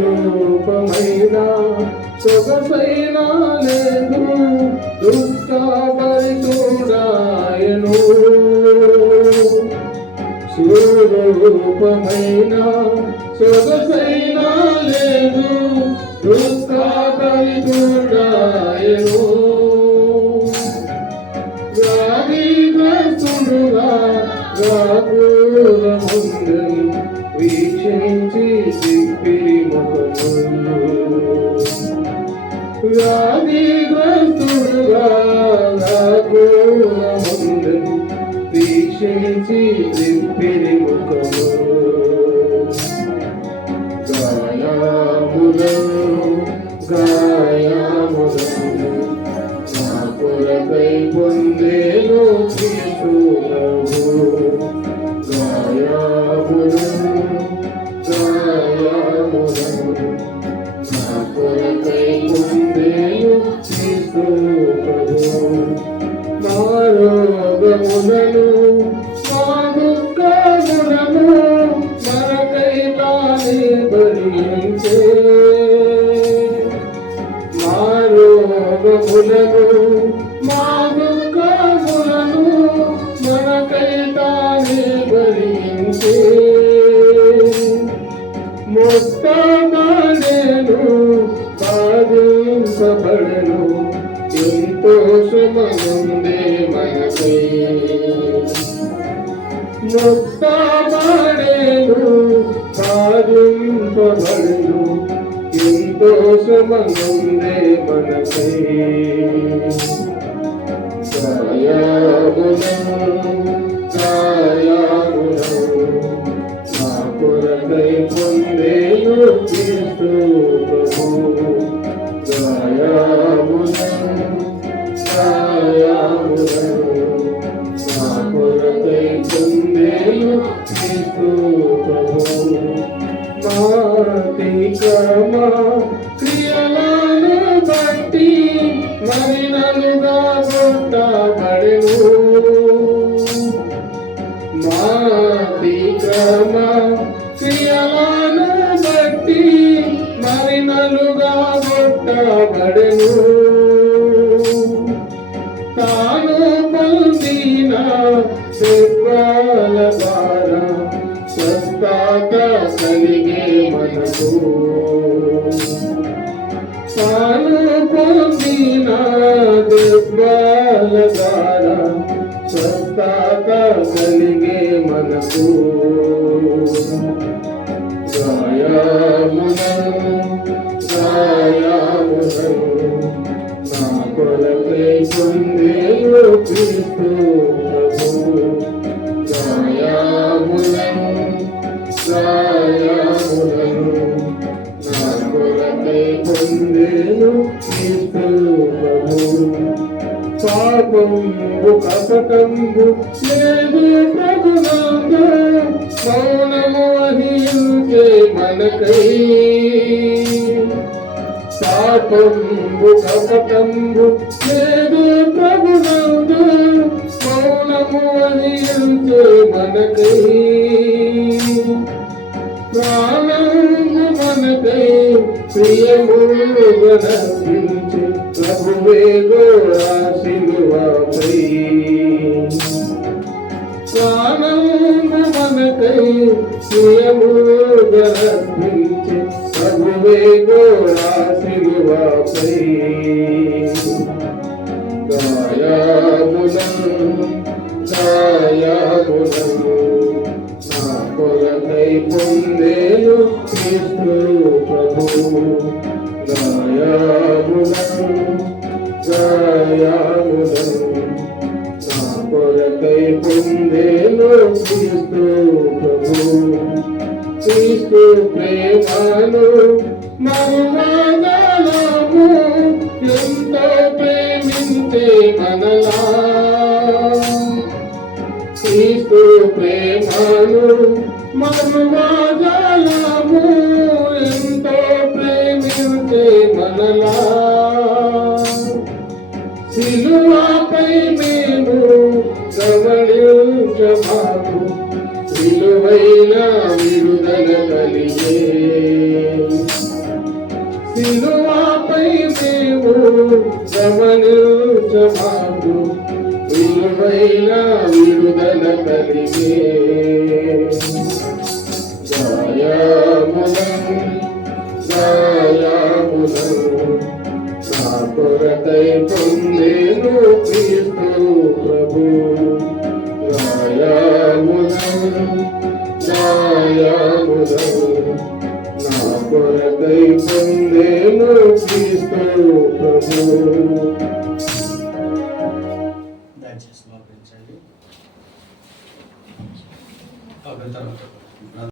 రూపమైన సొగసైనా లేదు దుఃఖభరితుడాయను రూపమైన సొగసైనా లేదు దుఃఖభరితుడాయను వ్యాధిగ్రస్తుడుగా రాఘులముందని వీక్షించి దిక్కిరి ముఖము వ్యాధిగ్రస్తుడుగా రాఘులముందని వీక్షించి దిక్కిరి ముఖము గాయములను నా కొరకై పొందేను క్రీస్తునవు గాయములను నా కొరకై పొందేను క్రీస్తునవు మా రోగములను మా దుఃఖములను మనకై తానే భరించే మా రోగములను మా దుఃఖములను మనకై తానే భరించే మొత్తమానేను బాధింపబడను ఎంతో శ్రమనుందే మనకై మొత్తమానేను బాధింపబడను ఎంతో శ్రమనుందే మనకై నా కొరకై పొందేను క్రీస్తు ప్రభువు నా కొరకై పొందేను క్రీస్తు ప్రభువు మాతిక్రమ క్రియలను బట్టి మరినలుగా కొట్టబడెను మాతిక్రమ క్రియలను బట్టి మరినలుగా కొట్టబడెను తాను పొందిన దెబ్బల ద్వారా స్వస్థత కలిగే మనకు తాను పొందిన దెబ్బల ద్వారా స్వస్థత కలిగే మనకు గాయములను నా కొరకై పొందేను క్రీస్తు ప్రభువు గాయములను నా కొరకై పొందేను క్రీస్తు ప్రభువు పాపంబు కపటంబు లేదు ప్రభునందు మౌనము వహించే మనకై పాపంబు కపటంబు లేదు ప్రభునందు మౌనము వహించే మనకై ప్రాణము మనకై ప్రియముగా నర్పించే ప్రభువే గోరా శిలువపై ప్రాణము మనకై ప్రియముగా నర్పించే ప్రభువే గోరా శిలువపై గాయములను నా కొరకై పొందేను క్రీస్తు ప్రభువు గాయములను నా కొరకై పొందేను క్రీస్తు ప్రభువు క్రీస్తు ప్రేమను మరువగలము ఎంతో ప్రేమించే మనలా క్రీస్తు ప్రేమను మరువగలము ఎంతో ప్రేమించే మనలా సిలువపై మేము గమనించమాకు విలువైన విడుదల కలిగే గమనించమాకు విలువైన విడుదల కలిగే గాయములను నా కొరకై పొందేను క్రీస్తు ప్రభు గాయములను నా కొరకై పొందేను క్రీస్తు ప్రభు. దయచేసి లోపించండి.